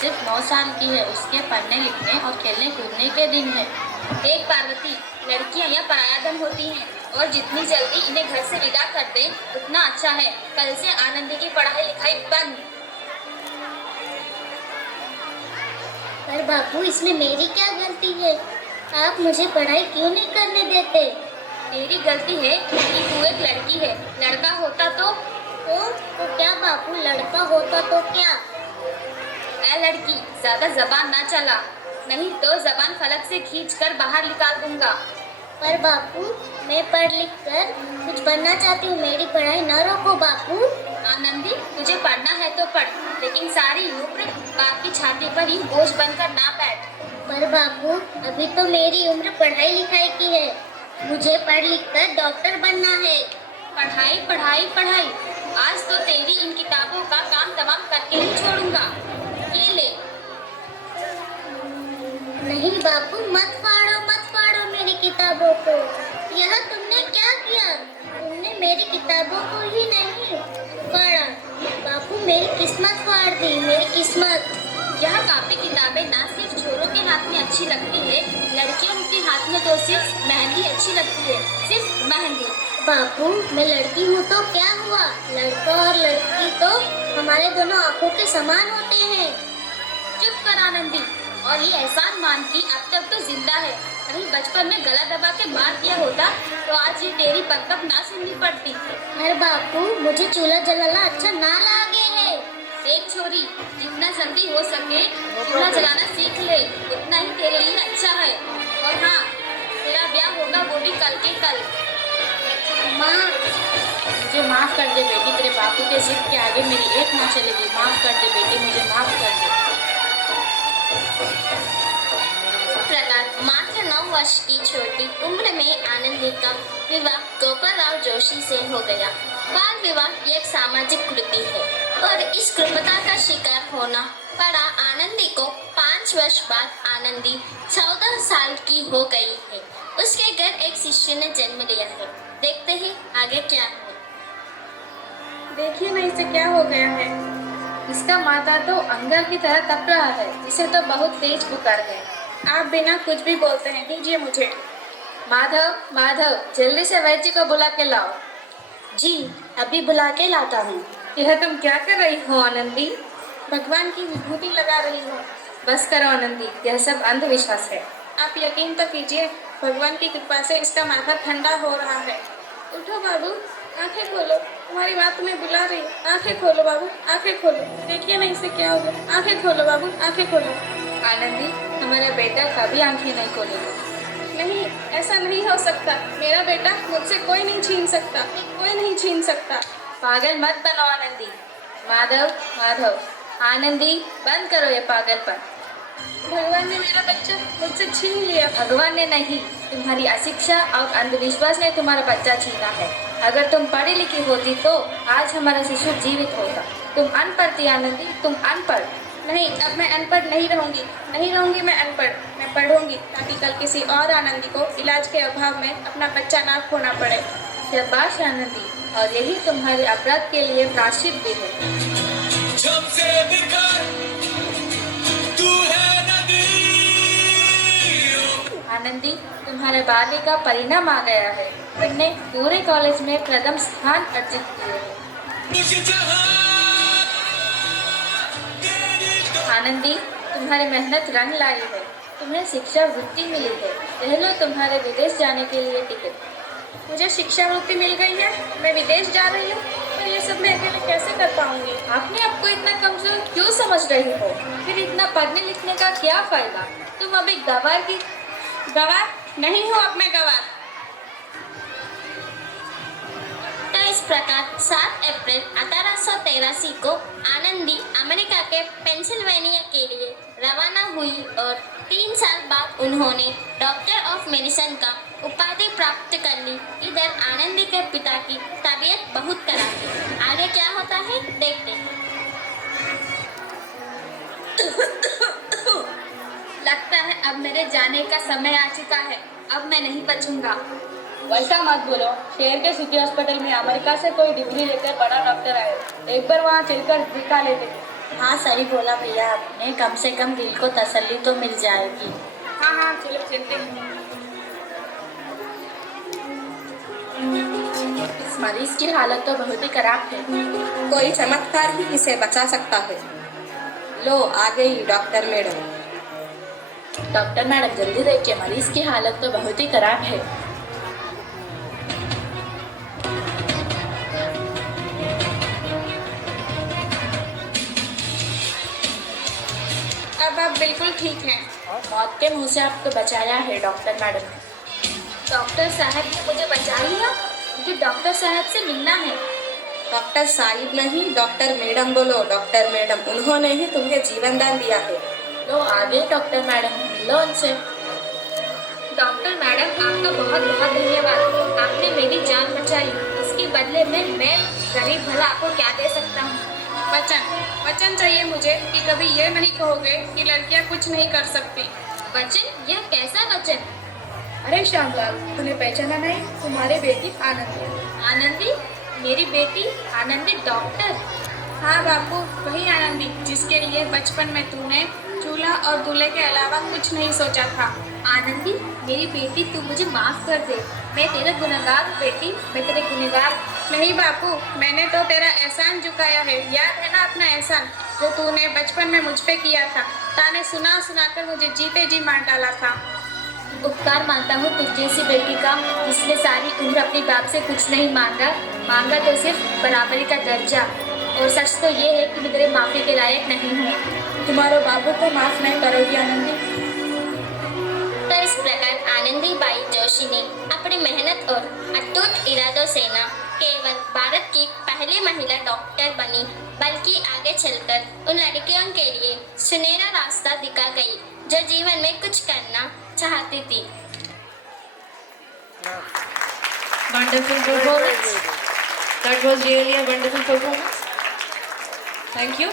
सिर्फ 9 साल की है। उसके पढ़ने लिखने और खेलने कूदने के दिन है। देख पार्वती, लड़कियां या पराया धन होती हैं और जितनी जल्दी इन्हें घर से विदा कर दें उतना अच्छा है। कल से आनंदी की पढ़ाई लिखाई बंद। पर बापू, इसमें मेरी क्या गलती है? आप मुझे पढ़ाई क्यों नहीं करने देते? तेरी गलती है कि तू एक लड़की है। लड़का होता तो क्या बापू, लड़का होता तो क्या? ऐ लड़की, ज्यादा जबान ना चला, नहीं तो जबान फलक से खींचकर बाहर निकाल दूंगा। पर बापू, मैं पढ़ लिख कर कुछ बनना चाहती हूँ। मेरी पढ़ाई न रोको बापू। आनंदी, तुझे पढ़ना है तो पढ़, लेकिन सारी उम्र बाप की छाती पर ही बोझ बनकर ना बैठ। पर बापू, अभी तो मेरी उम्र पढ़ाई लिखाई की है। मुझे पढ़ लिख कर डॉक्टर बनना है। पढ़ाई पढ़ाई पढ़ाई, आज तो तेरी इन किताबों का काम तमाम करके ही छोड़ूंगा। ये ले। नहीं बापू, मत फाड़ो मेरी किताबों को। यह तुमने क्या किया? तुमने मेरी किताबों को ही नहीं फाड़ा बापू, मेरी किस्मत फाड़ दी, मेरी किस्मत। यह कापी किताबें ना सिर्फ छोरों के हाथ में अच्छी लगती है, लड़कियों के हाथ में तो सिर्फ मेहंदी अच्छी लगती है, सिर्फ मेहंदी। बापू, मैं लड़की हूँ तो क्या हुआ? लड़का और लड़की तो हमारे दोनों आंखों के समान होते हैं। चुप कर आनंदी, और ये एहसान मान की अब तक तो जिंदा है। कहीं बचपन में गला दबा के मार दिया होता तो आज ये तेरी पकपक ना सुननी पड़ती। अरे बापू, मुझे चूल्हा जलाना अच्छा ना लगे है। देख छोरी, जितना जल्दी हो सके चूल्हा जलाना सीख ले, उतना ही तेरे लिए अच्छा है। और हाँ, तेरा ब्याह होगा वो भी कल के कल। माँ, मुझे माफ़ कर दे बेटी, तेरे बापू के जिद के आगे मेरी एक ना चलेगी। माफ़ कर दे बेटी, मुझे माफ़ कर दे। प्रकार मात्र 9 वर्ष की छोटी उम्र में आनंदी का विवाह गोपालराव जोशी से हो गया। बाल विवाह एक सामाजिक कृति है और इस कृपता का शिकार होना पड़ा आनंदी को। 5 वर्ष बाद आनंदी 14 साल की हो गई है। उसके घर एक शिष्य ने जन्म लिया है। देखते हैं आगे क्या है। देखिए ना, इसे क्या हो गया है। इसका माथा तो अंगल की तरह तप रहा है। इसे तो बहुत तेज बुखार है। आप बिना कुछ भी बोलते हैं, दीजिए मुझे। माधव, माधव, जल्दी से वैद्य को बुला के लाओ। जी, अभी बुला के लाता हूँ। यह तुम क्या कर रही हो आनंदी? भगवान की विभूति लगा रही हूँ। बस करो आनंदी, यह सब अंधविश्वास है। आप यकीन तो कीजिए, भगवान की कृपा से इसका माथा ठंडा हो रहा है। उठो बाबू, आंखें खोलो, तुम्हारी बात तुम्हें बुला रही है। आंखें खोलो बाबू, आंखें खोलो। देखिए ना इसे क्या हो गया। आंखें खोलो बाबू, आंखें खोलो। आनंदी, हमारा बेटा कभी आंखें नहीं खोलेगा। नहीं, ऐसा नहीं हो सकता। मेरा बेटा मुझसे कोई नहीं छीन सकता, कोई नहीं छीन सकता। पागल मत बनो आनंदी। माधव, माधव, आनंदी, बंद करो ये पागलपन। भगवान ने मेरा बच्चा मुझसे छीन लिया। भगवान ने नहीं, तुम्हारी अशिक्षा और अंधविश्वास ने तुम्हारा बच्चा छीना है। अगर तुम पढ़ी लिखी होती तो आज हमारा शिशु जीवित होता। तुम अनपढ़ थी आनंदी, तुम अनपढ़। नहीं, अब मैं अनपढ़ नहीं रहूंगी, नहीं रहूंगी मैं अनपढ़। मैं पढ़ूंगी ताकि कल किसी और आनंदी को इलाज के अभाव में अपना बच्चा ना खोना पड़े। शाबाश आनंदी, और यही तुम्हारे अपराध के लिए प्रायश्चित भी है। आनंदी, तुम्हारे बारहवीं का परिणाम आ गया है। तुमने पूरे कॉलेज में प्रथम स्थान अर्जित किए है। आनंदी, तुम्हारी मेहनत रंग लाई है। तुम्हें शिक्षा वृत्ति मिली है। कह लो तुम्हारे विदेश जाने के लिए टिकट। मुझे शिक्षा वृत्ति मिल गई है, मैं विदेश जा रही हूँ। तो ये सब मैं अकेले कैसे कर पाऊंगी? आपने आपको इतना कमजोर क्यों समझ रही हो? फिर इतना पढ़ने लिखने का क्या फायदा? तुम अभी गंवार की गवार नहीं हूँ, अब मैं गवार। तो इस प्रकार 7 अप्रैल 1883 को आनंदी अमेरिका के पेंसिल्वेनिया के लिए रवाना हुई और 3 साल बाद उन्होंने डॉक्टर ऑफ मेडिसिन का उपाधि प्राप्त कर ली। इधर आनंदी के पिता की तबीयत बहुत खराब थी। आगे क्या होता है देखते हैं। लगता है अब मेरे जाने का समय आ चुका है। अब मैं नहीं बचूंगा। वैसा मत बोलो। शहर के सिटी हॉस्पिटल में अमेरिका से कोई डिग्री लेकर बड़ा डॉक्टर आए। एक बार वहाँ चलकर दिखा लेते थे। हाँ सही बोला भैया आपने, कम से कम दिल को तसल्ली तो मिल जाएगी। हाँ हाँ चलो चलते हैं। इस मरीज की हालत तो बहुत ही खराब है। कोई चमत्कार ही इसे बचा सकता है। लो आ गई डॉक्टर मैडम। डॉक्टर मैडम जल्दी देखिए, मरीज की हालत तो बहुत ही खराब है। अब आप बिल्कुल ठीक हैं। मौत के मुंह से आपको बचाया है डॉक्टर मैडम ने। डॉक्टर साहब ने मुझे बचा लिया। मुझे डॉक्टर साहब से मिलना है। डॉक्टर साहिब नहीं, डॉक्टर मैडम बोलो। डॉक्टर मैडम, उन्होंने ही तुम्हें जीवन दान दिया है। लो आ गए डॉक्टर मैडम, मिलो उनसे। डॉक्टर मैडम आपका बहुत बहुत धन्यवाद। आपने मेरी जान बचाई। इसके बदले में मैं गरीब भला आपको क्या दे सकता हूँ? वचन चाहिए मुझे कि कभी ये नहीं कहोगे कि लड़कियां कुछ नहीं कर सकती। वचन? यह कैसा वचन? अरे श्यामलाल, तूने पहचाना नहीं? तुम्हारी बेटी आनंदी। आनंदी? मेरी बेटी आनंदी डॉक्टर? हाँ बापू, वही आनंदी जिसके लिए बचपन में तूने चूल्हा और दूल्हे के अलावा कुछ नहीं सोचा था। आनंदी मेरी बेटी, तू मुझे माफ कर दे। मैं तेरा गुनहगार हूँ बेटी, मैं तेरे गुनहगार। नहीं बापू, मैंने तो तेरा एहसान चुकाया है। याद है ना अपना एहसान जो तूने बचपन में मुझ पे किया था? ताने सुना सुनाकर मुझे जीते जी मार डाला था। उपकार मानता हूँ तुझ जैसी बेटी का, जिसने सारी उम्र अपने बाप से कुछ नहीं मांगा तो सिर्फ बराबरी का दर्जा। और सच तो ये है कि मैं तेरे माफी के लायक नहीं हूँ। तुम्हारे बाबू को माफ नहीं करोगी आनंदी? तो इस प्रकार आनंदी बाई जोशी ने अपनी मेहनत और अटूट इरादों से न केवल भारत की पहली महिला डॉक्टर बनी, बल्कि आगे चलकर उन लड़कियों के लिए सुनहरा रास्ता दिखा गई जो जीवन में कुछ करना चाहती थी। Wonderful performance. That was really a wonderful performance. Thank you.